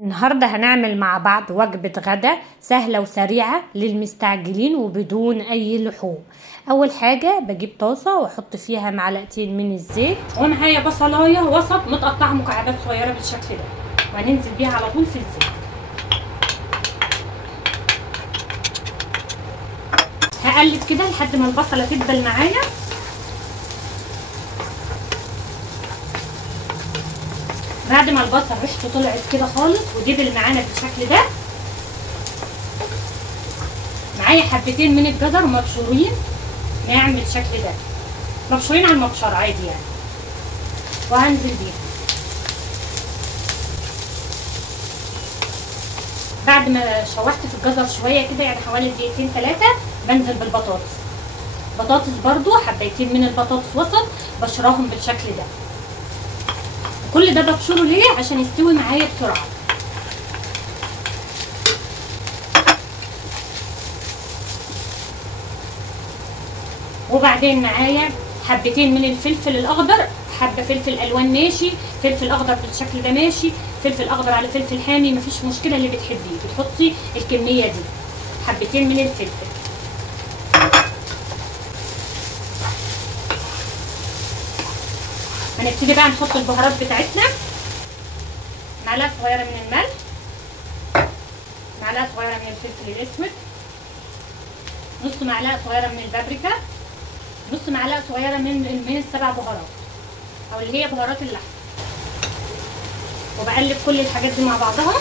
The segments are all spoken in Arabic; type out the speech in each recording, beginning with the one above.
النهاردة هنعمل مع بعض وجبة غدا سهلة وسريعة للمستعجلين وبدون أي لحوم. أول حاجة بجيب طاسة وأحط فيها معلقتين من الزيت، ومعايا بصلاية وسط متقطعة مكعبات صغيرة بالشكل ده، وهننزل بيها على طول في الزيت. هقلب كده لحد ما البصلة تدبل معايا. بعد ما البصل ريحته طلعت كده خالص ودبل معانا بالشكل ده، معايا حبتين من الجزر مبشورين ناعم بالشكل ده، مبشورين على المبشر عادي يعني، وهنزل بيهم. بعد ما شوحت في الجزر شويه كده يعني حوالي دقيقتين 3 بنزل بالبطاطس. بطاطس برضو حبيتين من البطاطس وسط بشراهم بالشكل ده. كل ده ببشره ليه؟ عشان يستوي معايا بسرعه. وبعدين معايا حبتين من الفلفل الاخضر، حبه فلفل الوان ماشي، فلفل اخضر بالشكل ده ماشي، فلفل اخضر على فلفل حامي مفيش مشكله، اللي بتحبيه بتحطي الكميه دي. حبتين من الفلفل. هنبتدي بقى نحط البهارات بتاعتنا. معلقه صغيره من الملح، معلقه صغيره من الفلفل الاسود، نص معلقه صغيره من البابريكا، نص معلقه صغيره من السبع بهارات او اللي هي بهارات اللحم. وبقلب كل الحاجات دي مع بعضها.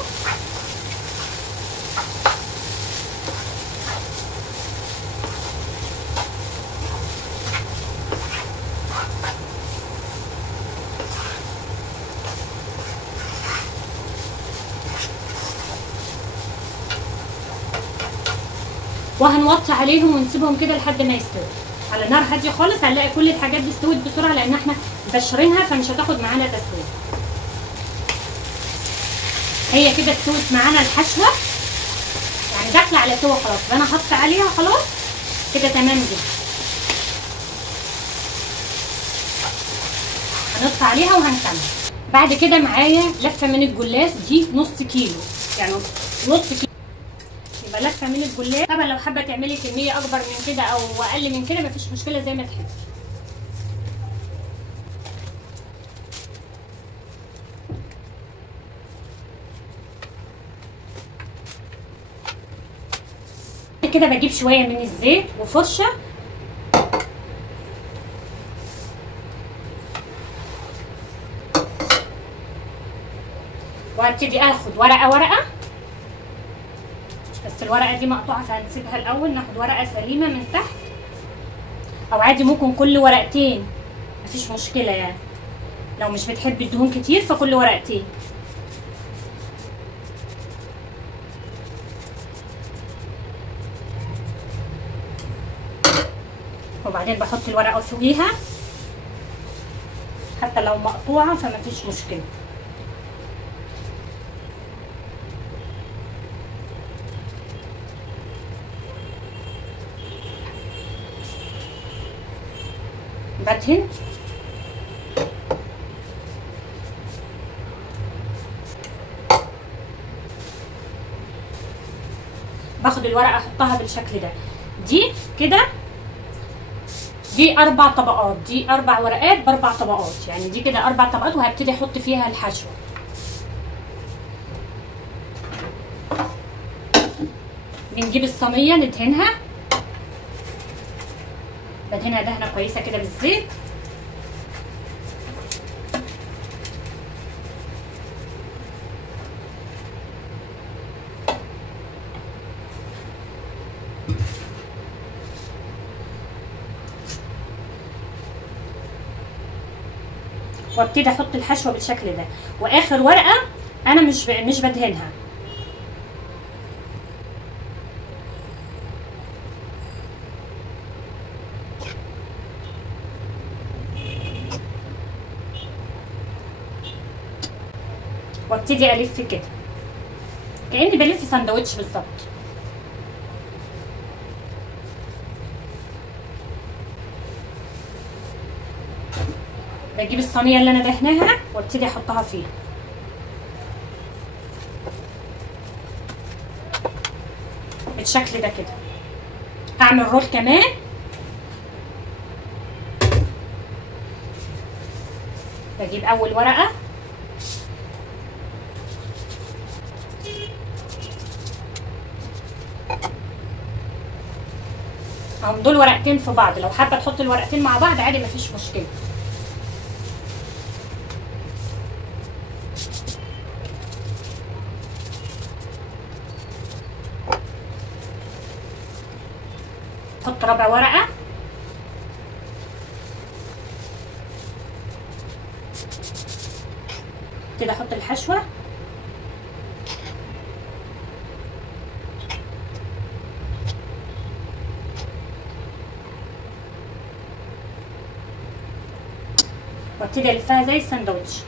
وهنوطي عليهم ونسيبهم كده لحد ما يستوي على نار هاديه خالص. هنلاقي كل الحاجات دي استوت بسرعه لان احنا مبشرينها، فمش هتاخد معانا تسويه. هي كده استوت معانا الحشوه يعني داخله على سوا خلاص، فانا حط عليها خلاص كده تمام جدا. هنطفي عليها وهنكمل. بعد كده معايا لفه من الجلاش، دي نص كيلو يعني نص كيلو، يبقى لفه من الجلاش. طبعا لو حابه تعملي كميه اكبر من كده او اقل من كده مفيش مشكله زي ما تحبي. كده بجيب شويه من الزيت وفرشه، وهبتدي اخد ورقه ورقه، بس الورقه دي مقطوعه فهنسيبها الاول. ناخد ورقه سليمه من تحت، او عادي ممكن كل ورقتين مفيش مشكله يعني، لو مش بتحبي الدهون كتير فكل ورقتين. وبعدين بحط الورقه فوقيها حتى لو مقطوعه فمفيش مشكله. بدهن باخد الورقه احطها بالشكل ده. دي كده دي 4 طبقات، دي 4 ورقات ب4 طبقات، يعني دي كده 4 طبقات. وهبتدي احط فيها الحشوه. بنجيب الصينيه ندهنها، بدهنها دهنه كويسه كده بالزيت. وابتدي احط الحشوه بالشكل ده. واخر ورقه انا مش بدهنها، وابتدي الف كده كاني بلف سندوتش بالظبط. بجيب الصينيه اللي انا دهناها وابتدي احطها فيها. بالشكل ده كده. هعمل رول كمان. بجيب اول ورقه هم دول ورقتين في بعض، لو حابه تحط الورقتين مع بعض عادي مفيش مشكله. احط ربع ورقه كده، احط الحشوه وابتدي الفها زي الساندوتش.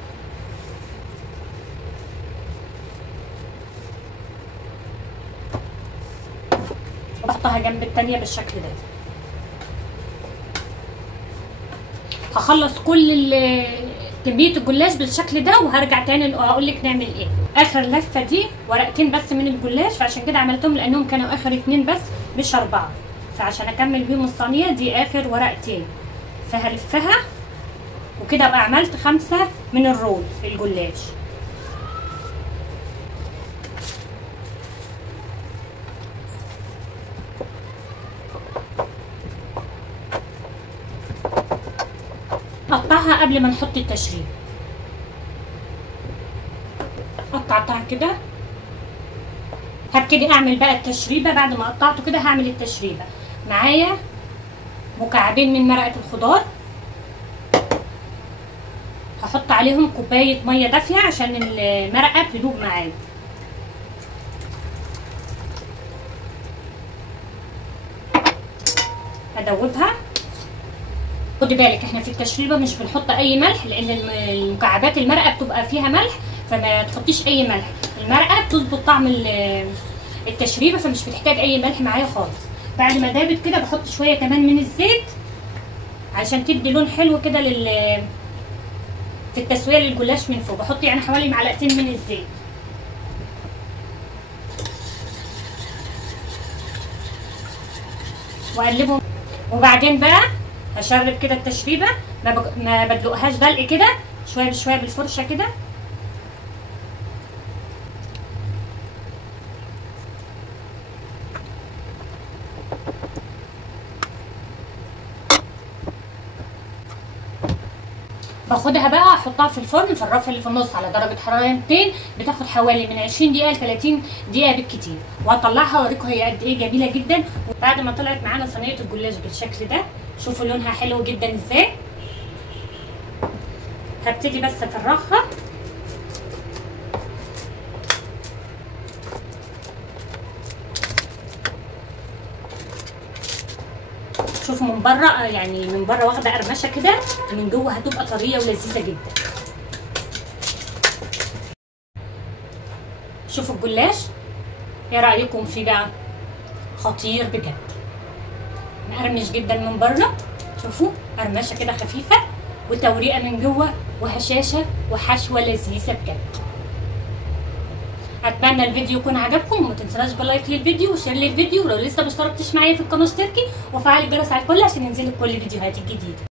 وبحطها جنب التانية بالشكل ده. هخلص كل كمية الجلاش بالشكل ده وهرجع تاني واقول لك نعمل ايه. اخر لفة دي ورقتين بس من الجلاش، فعشان كده عملتهم لانهم كانوا اخر 2 بس مش 4، فعشان اكمل بيهم الصينية دي اخر ورقتين، فهلفها وكده ابقى عملت 5 من الرول الجلاش. اقطعها قبل ما نحط التشريب. قطعتها كده. هبتدي اعمل بقى التشريبه. بعد ما قطعته كده هعمل التشريبه. معايا مكعبين من مرقه الخضار، هحط عليهم كوبايه ميه دافيه عشان المرقه تدوب معايا. هدوبها. خدي بالك احنا في التشريبه مش بنحط اي ملح، لان المكعبات المرقه بتبقى فيها ملح، فما تحطيش اي ملح. المرقه بتظبط طعم التشريبه، فمش بتحتاج اي ملح معايا خالص. بعد ما دابت كده بحط شويه كمان من الزيت عشان تدي لون حلو كده في التسويه للجلاش من فوق. بحط يعني حوالي معلقتين من الزيت واقلبهم. وبعدين بقى هشرب كده التشريبه، ما بدلقهاش دلق كده، شويه بشويه بالفرشه كده. باخدها بقى احطها في الفرن في الرف اللي في النص على درجه حراره 200، بتاخد حوالي من 20 دقيقه ل 30 دقيقه بالكتير. وهطلعها اوريكم هي قد ايه جميله جدا. وبعد ما طلعت معانا صينيه الجلاش بالشكل ده، شوفوا لونها حلو جدا ازاي. هبتدي بس افرغها. شوفوا من بره، يعني من بره واخده قرمشه كده، من جوه هتبقى طريه ولذيذه جدا. شوفوا الجلاش ايه رايكم فيه بقى؟ خطير بجد، مقرمش جدا من بره. شوفوا قرمشه كده خفيفه وتوريقه من جوه وهشاشه وحشوه لذيذه بجد. اتمنى الفيديو يكون عجبكم، وما تنساش باللايك للفيديو وشير للفيديو، ولو لسه ما اشتركتش معايا في القناه اشتركي وفعلي الجرس على الكل عشان ينزلك كل فيديوهاتي الجديده.